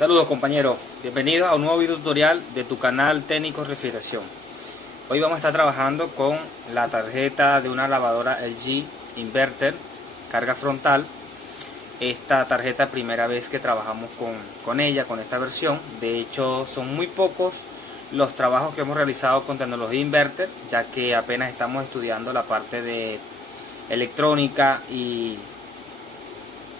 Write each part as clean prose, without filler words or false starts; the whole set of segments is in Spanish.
Saludos compañeros, bienvenidos a un nuevo video tutorial de tu canal Técnico Refrigeración. Hoy vamos a estar trabajando con la tarjeta de una lavadora LG Inverter carga frontal. Esta tarjeta primera vez que trabajamos con ella, con esta versión. De hecho son muy pocos los trabajos que hemos realizado con tecnología inverter, ya que apenas estamos estudiando la parte de electrónica y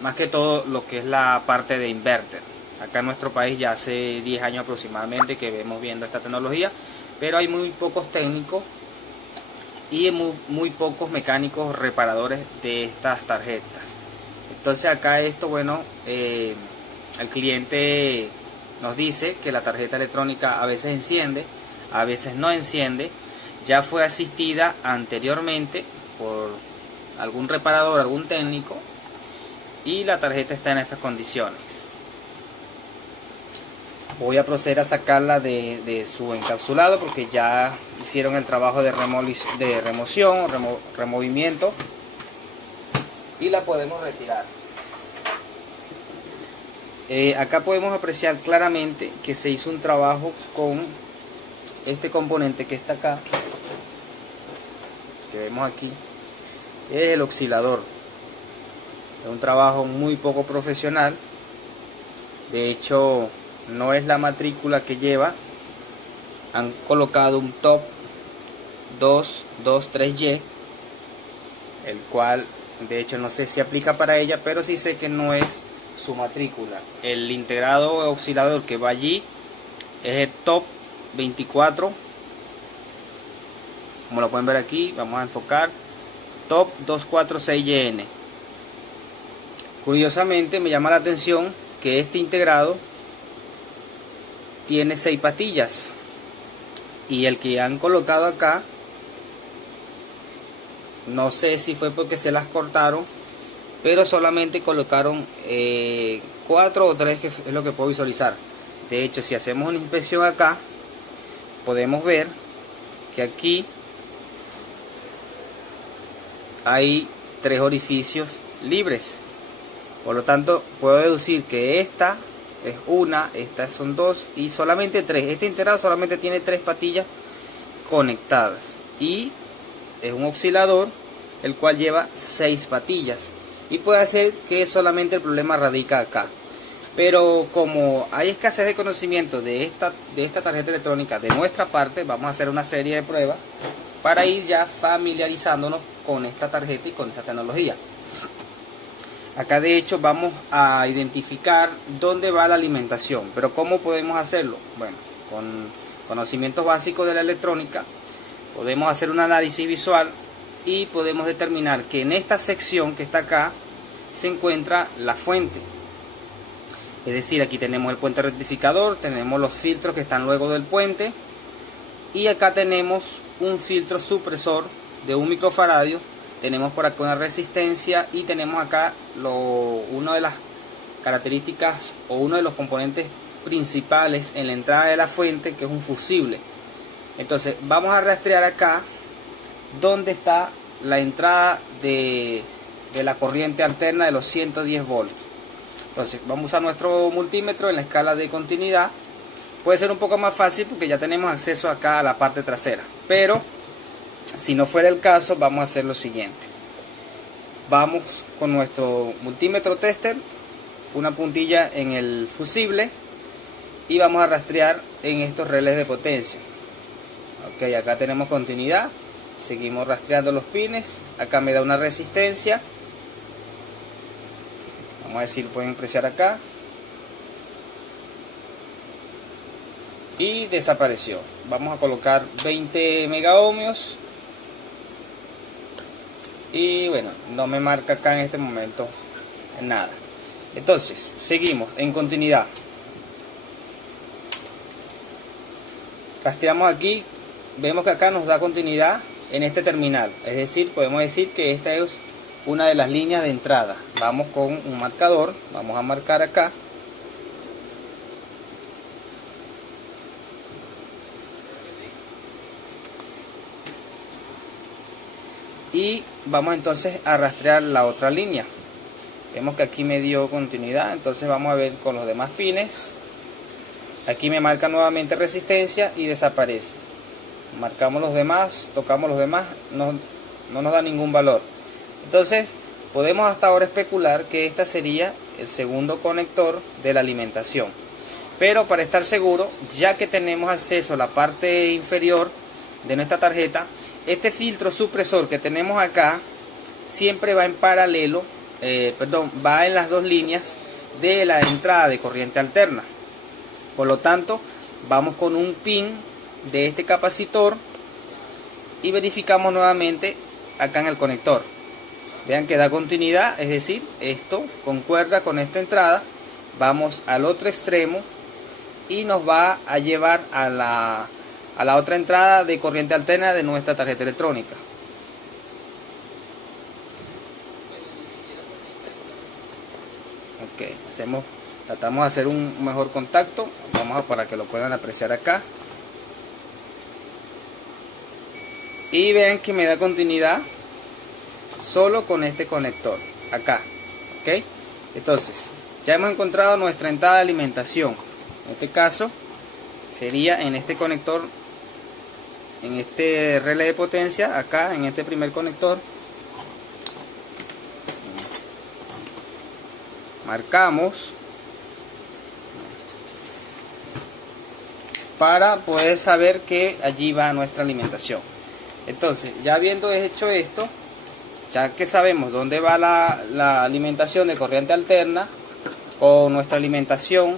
más que todo lo que es la parte de inverter. Acá en nuestro país ya hace 10 años aproximadamente que vemos viendo esta tecnología, pero hay muy pocos técnicos y muy pocos mecánicos reparadores de estas tarjetas. Entonces acá esto, bueno, el cliente nos dice que la tarjeta electrónica a veces enciende, a veces no enciende. Ya fue asistida anteriormente por algún reparador, algún técnico, y la tarjeta está en estas condiciones. Voy a proceder a sacarla de su encapsulado porque ya hicieron el trabajo de remoción o removimiento, y la podemos retirar. Acá podemos apreciar claramente que se hizo un trabajo con este componente que está acá, que vemos aquí, es el oscilador. Es un trabajo muy poco profesional. De hecho, no es la matrícula que lleva. Han colocado un top 223Y, el cual de hecho no sé si aplica para ella, pero sí sé que no es su matrícula. El integrado oscilador que va allí es el top 24, como lo pueden ver aquí. Vamos a enfocar, top 246YN. Curiosamente me llama la atención que este integrado tiene 6 patillas, y el que han colocado acá, no sé si fue porque se las cortaron, pero solamente colocaron 4 o 3, que es lo que puedo visualizar. De hecho, si hacemos una inspección acá, podemos ver que aquí hay 3 orificios libres. Por lo tanto, puedo deducir que esta es una, estas son 2 y solamente 3. Este integrado solamente tiene 3 patillas conectadas, y es un oscilador el cual lleva 6 patillas, y puede ser que solamente el problema radica acá. Pero como hay escasez de conocimiento de esta tarjeta electrónica de nuestra parte, vamos a hacer una serie de pruebas para ir ya familiarizándonos con esta tarjeta y con esta tecnología. Acá de hecho vamos a identificar dónde va la alimentación, pero ¿cómo podemos hacerlo? Bueno, con conocimientos básicos de la electrónica podemos hacer un análisis visual y podemos determinar que en esta sección que está acá se encuentra la fuente. Es decir, aquí tenemos el puente rectificador, tenemos los filtros que están luego del puente, y acá tenemos un filtro supresor de 1 microfaradio. Tenemos por acá una resistencia, y tenemos acá una de las características o uno de los componentes principales en la entrada de la fuente, que es un fusible. Entonces vamos a rastrear acá donde está la entrada de la corriente alterna de los 110 volts. Entonces vamos a usar nuestro multímetro en la escala de continuidad. Puede ser un poco más fácil porque ya tenemos acceso acá a la parte trasera, pero si no fuera el caso, vamos a hacer lo siguiente. Vamos con nuestro multímetro tester, una puntilla en el fusible, y vamos a rastrear en estos relés de potencia. Ok, acá tenemos continuidad. Seguimos rastreando los pines. Acá me da una resistencia. Vamos a ver si lo pueden apreciar acá. Y desapareció. Vamos a colocar 20 megaohmios. Y bueno, no me marca acá en este momento nada. Entonces, seguimos en continuidad. Rastreamos aquí. Vemos que acá nos da continuidad en este terminal. Es decir, podemos decir que esta es una de las líneas de entrada. Vamos con un marcador. Vamos a marcar acá. Y vamos entonces a rastrear la otra línea. Vemos que aquí me dio continuidad, entonces vamos a ver con los demás pines. Aquí me marca nuevamente resistencia y desaparece. Marcamos los demás, tocamos los demás, no nos da ningún valor. Entonces podemos hasta ahora especular que este sería el segundo conector de la alimentación. Pero para estar seguro, ya que tenemos acceso a la parte inferior de nuestra tarjeta, este filtro supresor que tenemos acá siempre va en paralelo, va en las dos líneas de la entrada de corriente alterna. Por lo tanto, vamos con un pin de este capacitor y verificamos nuevamente acá en el conector. Vean que da continuidad, es decir, esto concuerda con esta entrada. Vamos al otro extremo y nos va a llevar a la otra entrada de corriente alterna de nuestra tarjeta electrónica. Ok, tratamos de hacer un mejor contacto. Vamos para que lo puedan apreciar acá. Y vean que me da continuidad solo con este conector acá. Ok, entonces ya hemos encontrado nuestra entrada de alimentación. En este caso sería en este conector, en este relé de potencia, acá en este primer conector. Marcamos para poder saber que allí va nuestra alimentación. Entonces, ya habiendo hecho esto, ya que sabemos dónde va la alimentación de corriente alterna, con nuestra alimentación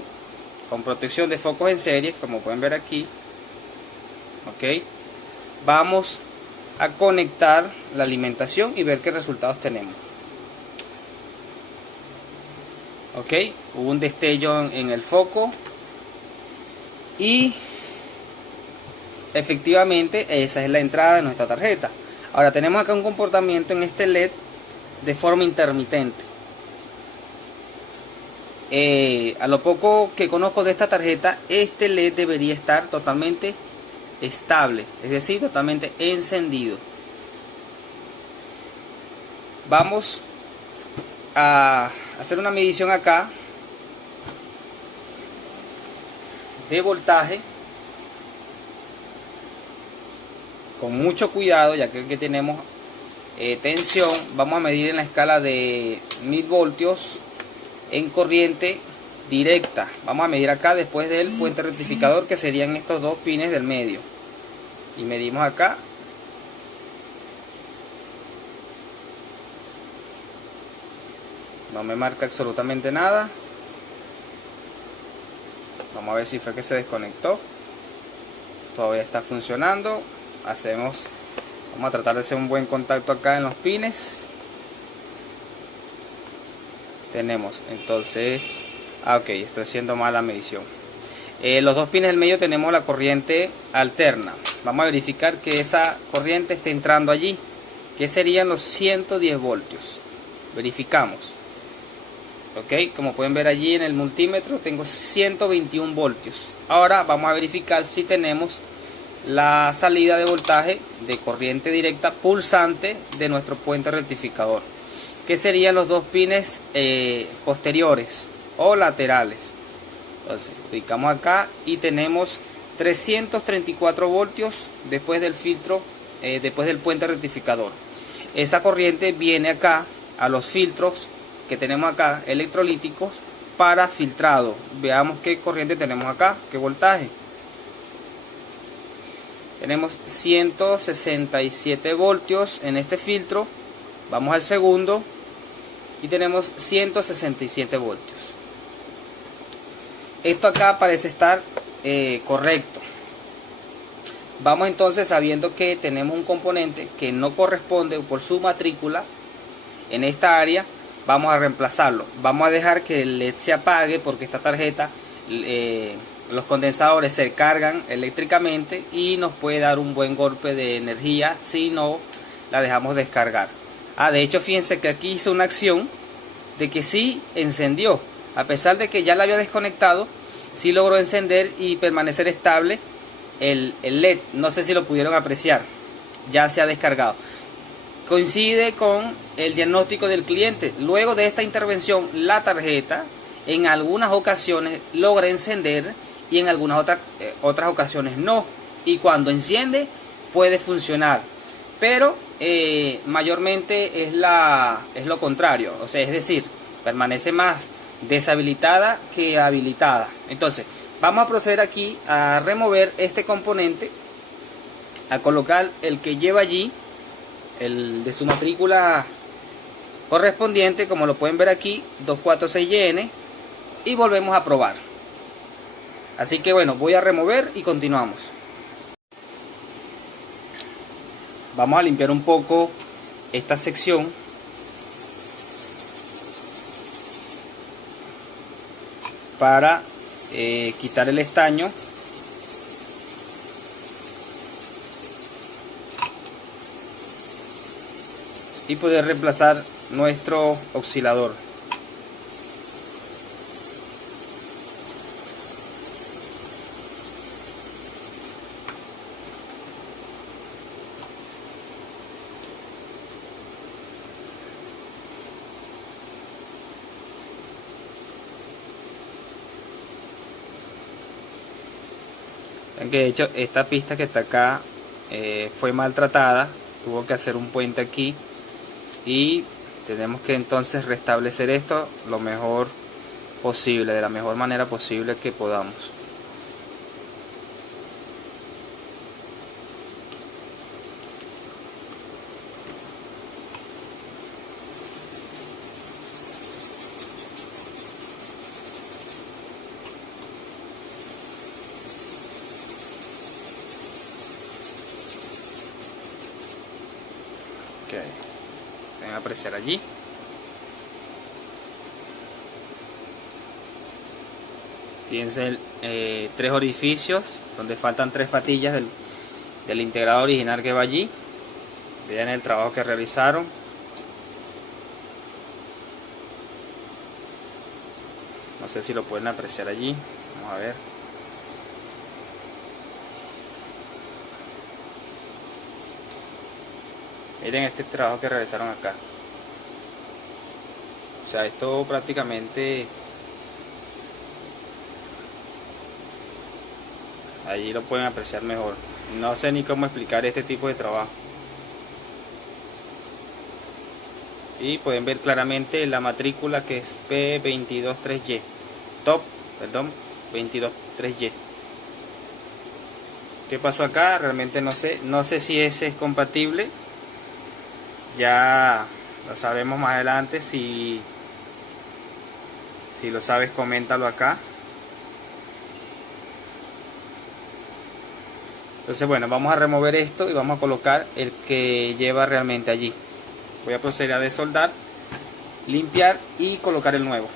con protección de focos en serie, como pueden ver aquí, ok, vamos a conectar la alimentación y ver qué resultados tenemos. Ok, hubo un destello en el foco y efectivamente esa es la entrada de nuestra tarjeta. Ahora tenemos acá un comportamiento en este LED de forma intermitente. A lo poco que conozco de esta tarjeta, este LED debería estar totalmente estable, es decir, totalmente encendido. Vamos a hacer una medición acá de voltaje con mucho cuidado, ya que aquí tenemos tensión. Vamos a medir en la escala de 1000 voltios en corriente directa. Vamos a medir acá después del puente rectificador, que serían estos dos pines del medio, y medimos acá. No me marca absolutamente nada. Vamos a ver si fue que se desconectó. Todavía está funcionando. Vamos a tratar de hacer un buen contacto acá en los pines. Tenemos entonces, ok, estoy haciendo mal la medición. Los dos pines del medio tenemos la corriente alterna. Vamos a verificar que esa corriente esté entrando allí, que serían los 110 voltios. Verificamos. Ok, como pueden ver allí en el multímetro tengo 121 voltios. Ahora vamos a verificar si tenemos la salida de voltaje de corriente directa pulsante de nuestro puente rectificador, que serían los dos pines posteriores o laterales. Entonces ubicamos acá y tenemos 334 voltios después del filtro, después del puente rectificador. Esa corriente viene acá a los filtros que tenemos acá electrolíticos para filtrado. Veamos qué corriente tenemos acá, qué voltaje. Tenemos 167 voltios en este filtro. Vamos al segundo y tenemos 167 voltios. Esto acá parece estar correcto. Vamos entonces, sabiendo que tenemos un componente que no corresponde por su matrícula en esta área, vamos a reemplazarlo. Vamos a dejar que el LED se apague, porque esta tarjeta, los condensadores se cargan eléctricamente y nos puede dar un buen golpe de energía si no la dejamos descargar. De hecho, fíjense que aquí hizo una acción de que sí encendió, a pesar de que ya la había desconectado, sí logró encender y permanecer estable el LED. No sé si lo pudieron apreciar, ya se ha descargado. Coincide con el diagnóstico del cliente. Luego de esta intervención, la tarjeta en algunas ocasiones logra encender y en algunas otras ocasiones no, y cuando enciende puede funcionar, pero mayormente es lo contrario, o sea, es decir, permanece más deshabilitada que habilitada. Entonces vamos a proceder aquí a remover este componente, a colocar el que lleva allí, el de su matrícula correspondiente, como lo pueden ver aquí, 246YN, y volvemos a probar. Así que bueno, voy a remover y continuamos. Vamos a limpiar un poco esta sección para quitar el estaño y poder reemplazar nuestro oscilador. Ven que de hecho esta pista que está acá fue maltratada, tuvo que hacer un puente aquí y tenemos que entonces restablecer esto lo mejor posible, de la mejor manera posible que podamos. Pueden apreciar allí. Fíjense, 3 orificios donde faltan 3 patillas del integrado original que va allí. Vean el trabajo que realizaron. No sé si lo pueden apreciar allí. Vamos a ver. Miren este trabajo que realizaron acá. O sea, esto prácticamente allí lo pueden apreciar mejor. No sé ni cómo explicar este tipo de trabajo. Y pueden ver claramente la matrícula que es P223Y. Top, perdón, 223Y. ¿Qué pasó acá? Realmente no sé. No sé si ese es compatible. Ya lo sabemos más adelante. Si lo sabes, coméntalo acá. Entonces bueno, vamos a remover esto y vamos a colocar el que lleva realmente allí. Voy a proceder a desoldar, limpiar y colocar el nuevo.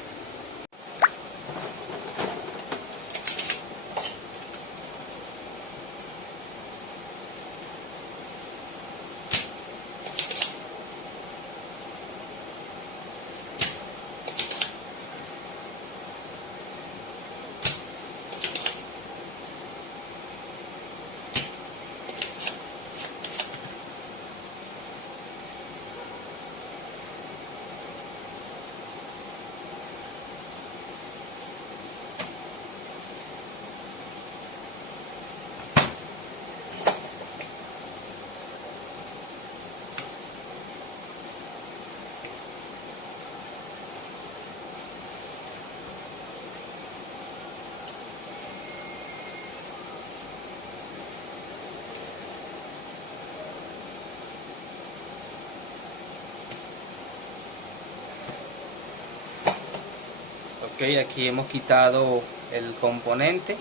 Ok, aquí hemos quitado el componente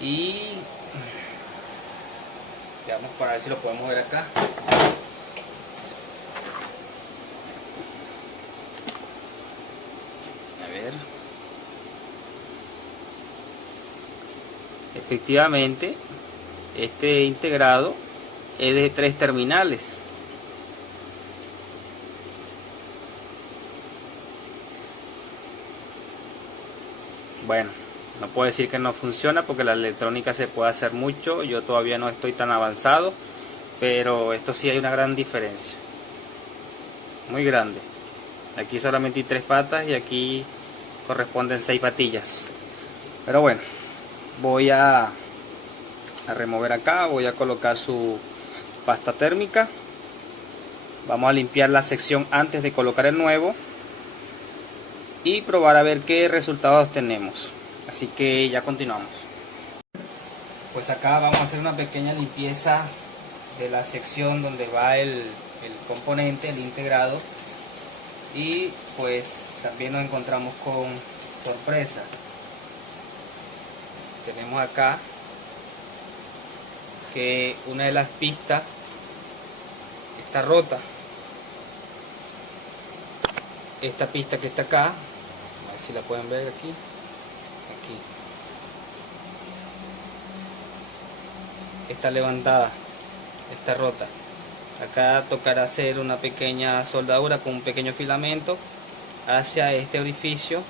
y veamos para ver si lo podemos ver acá. A ver. Efectivamente, este integrado es de 3 terminales. Bueno, no puedo decir que no funciona porque la electrónica se puede hacer mucho. Yo todavía no estoy tan avanzado, pero esto sí hay una gran diferencia, muy grande. Aquí solamente hay 3 patas y aquí corresponden 6 patillas. Pero bueno, voy a remover acá, voy a colocar su pasta térmica. Vamos a limpiar la sección antes de colocar el nuevo y probar a ver qué resultados tenemos. Así que ya continuamos. Pues acá vamos a hacer una pequeña limpieza de la sección donde va el componente, el integrado. Y pues también nos encontramos con sorpresa. Tenemos acá que una de las pistas está rota. Esta pista que está acá, a ver si la pueden ver aquí, está levantada, está rota. Acá tocará hacer una pequeña soldadura con un pequeño filamento hacia este orificio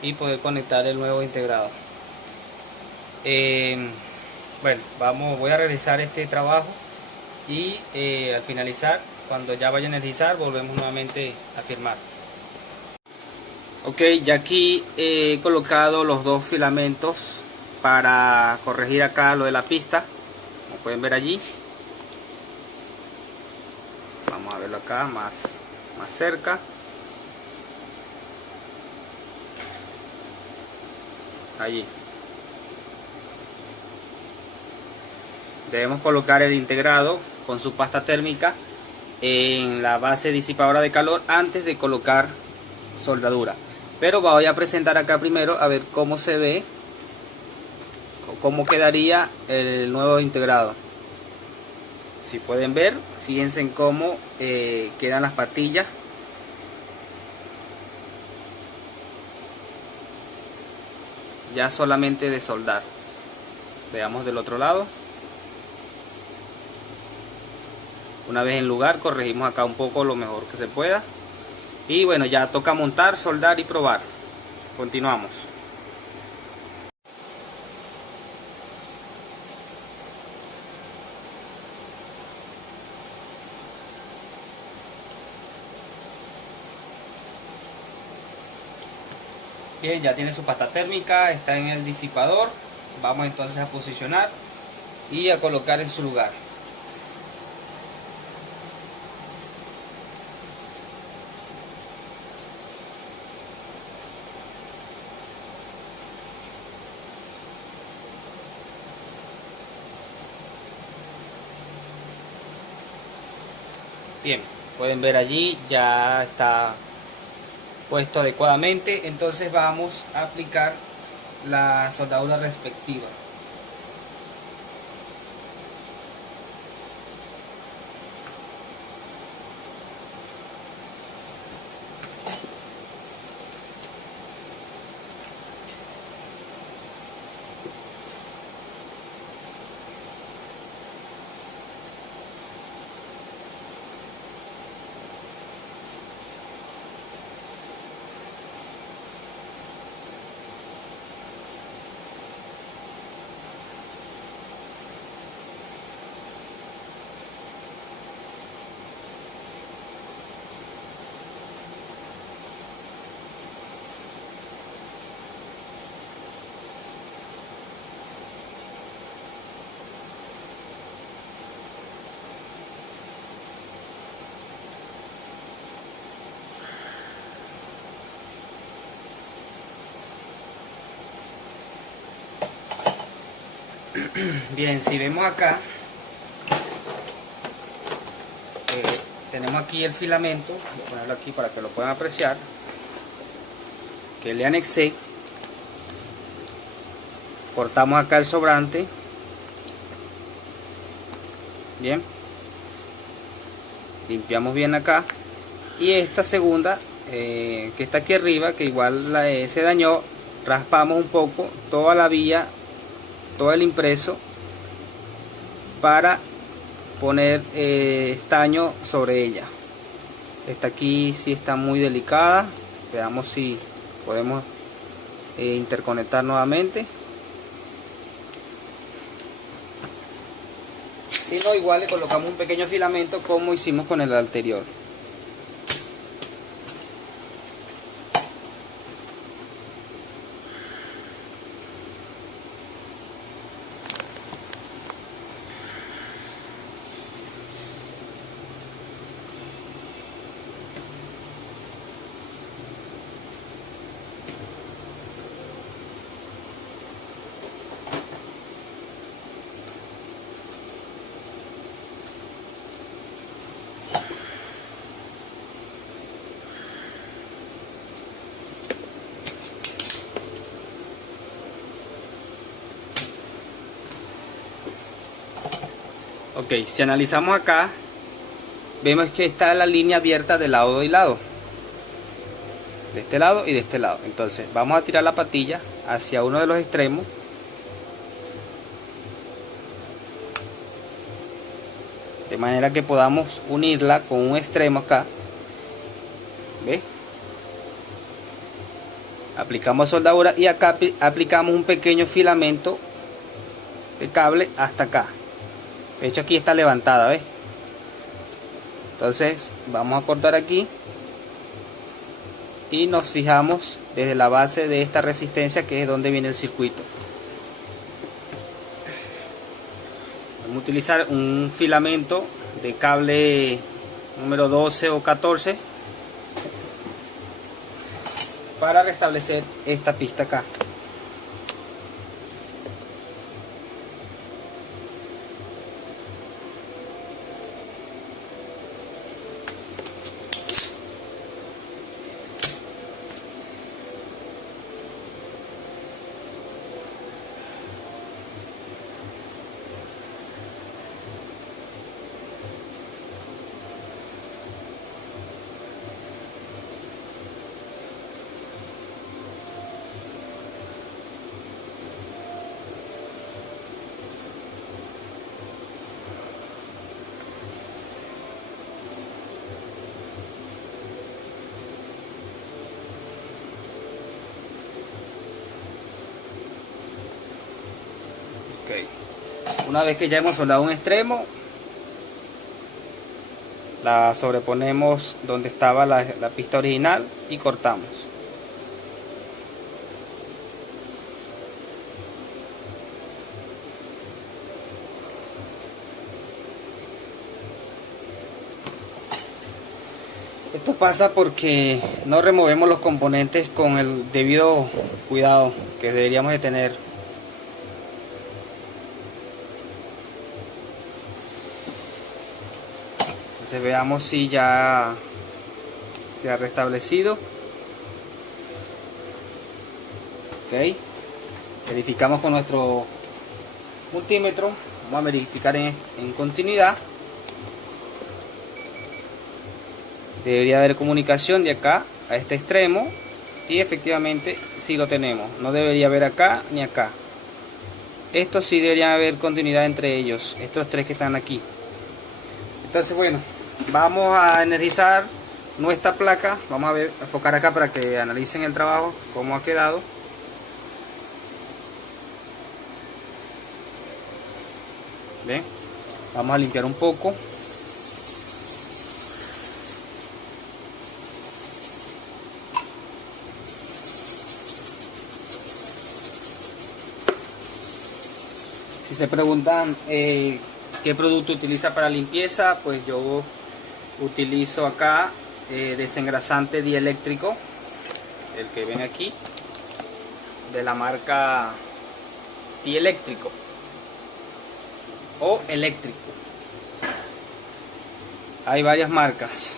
y poder conectar el nuevo integrado. Bueno, voy a realizar este trabajo y al finalizar, cuando ya vaya a energizar, volvemos nuevamente a firmar. Ok, ya aquí he colocado los dos filamentos para corregir acá lo de la pista, como pueden ver allí. Vamos a verlo acá más cerca. Allí. Debemos colocar el integrado con su pasta térmica en la base disipadora de calor antes de colocar soldadura. Pero voy a presentar acá primero a ver cómo se ve, cómo quedaría el nuevo integrado. Si pueden ver, fíjense en cómo quedan las patillas. Ya solamente de soldar. Veamos del otro lado. Una vez en lugar, corregimos acá un poco lo mejor que se pueda. Y bueno, ya toca montar, soldar y probar. Continuamos. Bien, ya tiene su pasta térmica, está en el disipador. Vamos entonces a posicionar y a colocar en su lugar. Bien, pueden ver allí ya está puesto adecuadamente. Entonces vamos a aplicar la soldadura respectiva. Bien, si vemos acá, tenemos aquí el filamento. Voy a ponerlo aquí para que lo puedan apreciar, que le anexé. Cortamos acá el sobrante. Bien, limpiamos bien acá. Y esta segunda, que está aquí arriba, que igual se dañó, raspamos un poco toda la vía, todo el impreso, para poner estaño sobre ella. Esta aquí sí está muy delicada. Veamos si podemos interconectar nuevamente. Si no, igual le colocamos un pequeño filamento como hicimos con el anterior. Ok, si analizamos acá, vemos que está la línea abierta de lado y lado, de este lado y de este lado. Entonces vamos a tirar la patilla hacia uno de los extremos, de manera que podamos unirla con un extremo acá. ¿Ves? Aplicamos soldadura y acá aplicamos un pequeño filamento de cable hasta acá. De hecho aquí está levantada, ¿ves? Entonces vamos a cortar aquí y nos fijamos desde la base de esta resistencia, que es donde viene el circuito. Vamos a utilizar un filamento de cable número 12 o 14 para restablecer esta pista acá. Una vez que ya hemos soldado un extremo, la sobreponemos donde estaba la pista original y cortamos. Esto pasa porque no removemos los componentes con el debido cuidado que deberíamos de tener. Entonces veamos si ya se ha restablecido. Ok, verificamos con nuestro multímetro. Vamos a verificar en continuidad. Debería haber comunicación de acá a este extremo, y efectivamente sí lo tenemos. No debería haber acá ni acá. Estos sí deberían haber continuidad entre ellos, estos tres que están aquí. Entonces bueno, vamos a energizar nuestra placa. Vamos a enfocar acá para que analicen el trabajo, cómo ha quedado. ¿Ven? Vamos a limpiar un poco. Si se preguntan qué producto utiliza para limpieza, pues yo utilizo acá desengrasante dieléctrico, el que ven aquí, de la marca Dieléctrico o eléctrico. Hay varias marcas.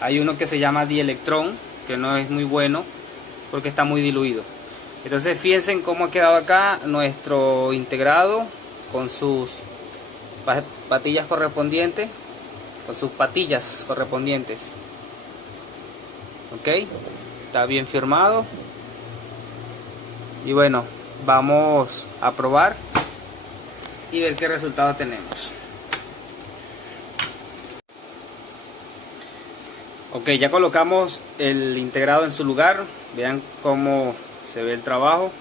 Hay uno que se llama Dielectrón, que no es muy bueno porque está muy diluido. Entonces fíjense en cómo ha quedado acá nuestro integrado con sus patillas correspondientes, ok, está bien firmado. Y bueno, vamos a probar y ver qué resultados tenemos. Ok, ya colocamos el integrado en su lugar. Vean cómo se ve el trabajo.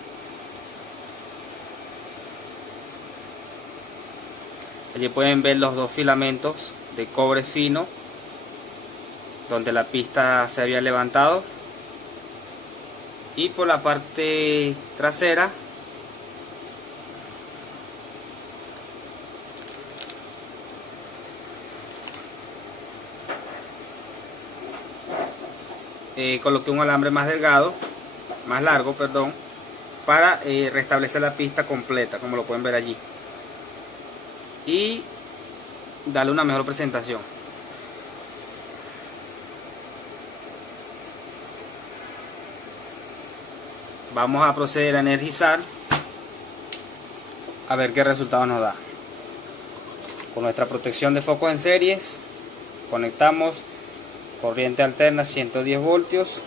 Allí pueden ver los dos filamentos de cobre fino donde la pista se había levantado, y por la parte trasera coloqué un alambre más largo, para restablecer la pista completa, como lo pueden ver allí, y darle una mejor presentación. Vamos a proceder a energizar a ver qué resultado nos da. Con nuestra protección de focos en series conectamos corriente alterna 110 voltios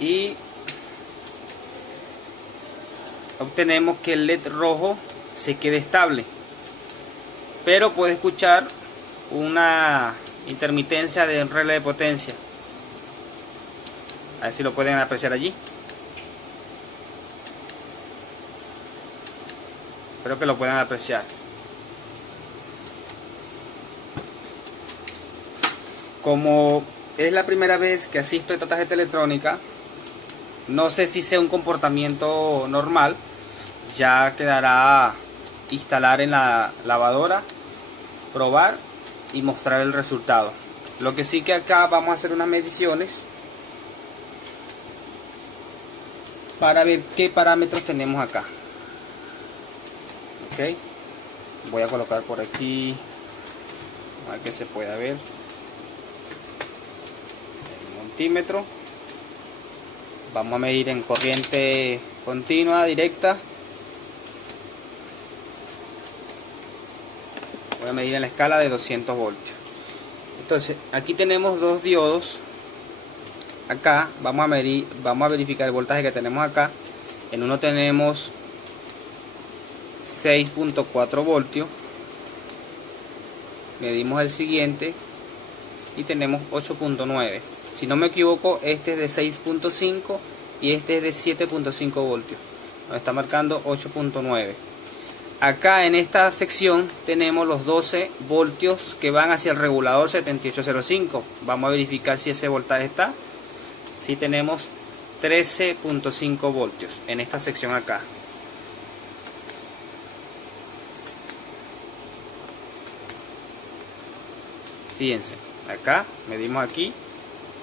y obtenemos que el LED rojo se quede estable, pero puede escuchar una intermitencia de un relé de potencia. A ver si lo pueden apreciar allí. Espero que lo puedan apreciar. Como es la primera vez que asisto a esta tarjeta electrónica, no sé si sea un comportamiento normal. Ya quedará instalar en la lavadora, probar y mostrar el resultado. Lo que sí que acá vamos a hacer unas mediciones para ver qué parámetros tenemos acá. Ok, voy a colocar por aquí, a ver que se pueda ver el multímetro. Vamos a medir en corriente continua directa. Voy a medir en la escala de 200 voltios. Entonces aquí tenemos dos diodos. Acá vamos a verificar el voltaje que tenemos acá. En uno tenemos 6.4 voltios. Medimos el siguiente y tenemos 8.9. Si no me equivoco, este es de 6.5 y este es de 7.5 voltios. Nos está marcando 8.9. Acá en esta sección tenemos los 12 voltios que van hacia el regulador 7805. Vamos a verificar si ese voltaje está. Si tenemos 13.5 voltios en esta sección acá. Fíjense, acá medimos aquí.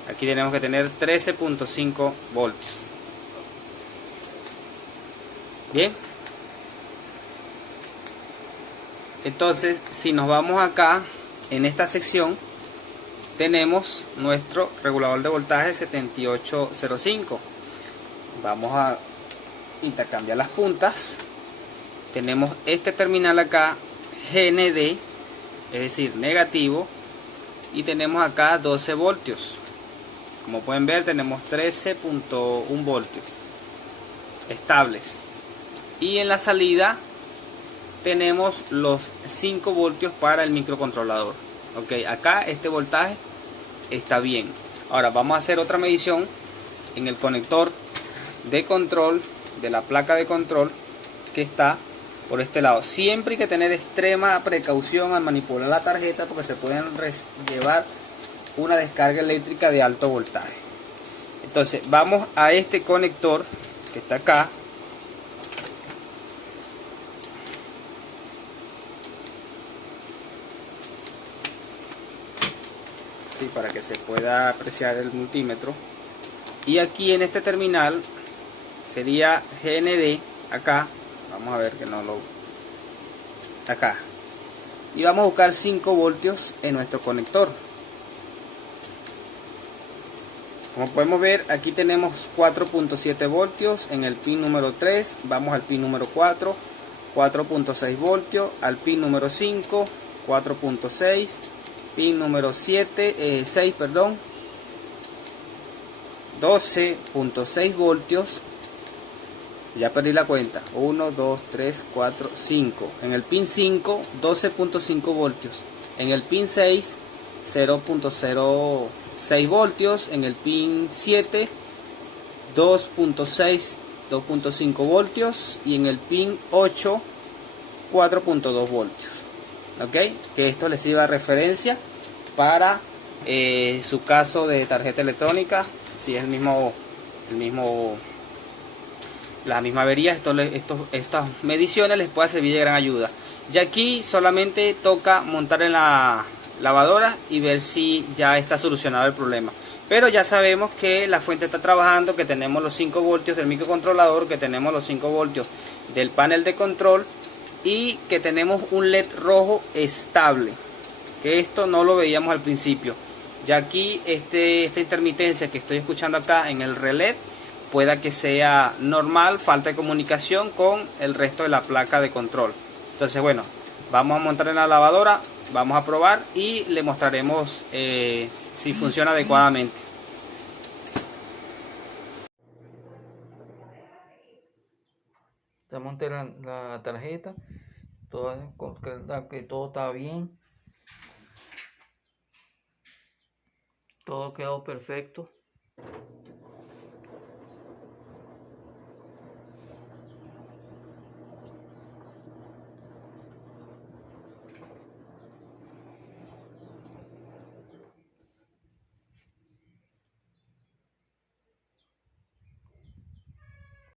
Aquí tenemos que tener 13.5 voltios. Bien. Entonces, si nos vamos acá, en esta sección, tenemos nuestro regulador de voltaje 7805. Vamos a intercambiar las puntas. Tenemos este terminal acá, GND, es decir, negativo. Y tenemos acá 12 voltios. Como pueden ver, tenemos 13.1 voltios estables. Y en la salida tenemos los 5 voltios para el microcontrolador. Ok, acá este voltaje está bien. Ahora vamos a hacer otra medición en el conector de control de la placa de control que está por este lado. Siempre hay que tener extrema precaución al manipular la tarjeta porque se pueden llevar una descarga eléctrica de alto voltaje. Entonces vamos a este conector que está acá. Sí, para que se pueda apreciar el multímetro. Y aquí en este terminal sería GND acá. Vamos a ver que no lo... Acá. Y vamos a buscar 5 voltios en nuestro conector. Como podemos ver, aquí tenemos 4.7 voltios en el pin número 3. Vamos al pin número 4. 4.6 voltios. Al pin número 5. 4.6. Pin número 6, perdón. 12.6 voltios. Ya perdí la cuenta. 1, 2, 3, 4, 5. En el pin 5, 12.5 voltios. En el pin 6, 0.06 voltios. En el pin 7, 2.5 voltios. Y en el pin 8, 4.2 voltios. Ok, que esto les sirva de referencia para su caso de tarjeta electrónica. Si es la misma avería, estas mediciones les puede servir de gran ayuda. Y aquí solamente toca montar en la lavadora y ver si ya está solucionado el problema. Pero ya sabemos que la fuente está trabajando, que tenemos los 5 voltios del microcontrolador, que tenemos los 5 voltios del panel de control y que tenemos un LED rojo estable, que esto no lo veíamos al principio. Ya aquí esta intermitencia que estoy escuchando acá en el relé pueda que sea normal, falta de comunicación con el resto de la placa de control. Entonces bueno, vamos a montar en la lavadora, vamos a probar y le mostraremos si funciona adecuadamente. Ya monté la tarjeta, que todo está bien, todo quedó perfecto.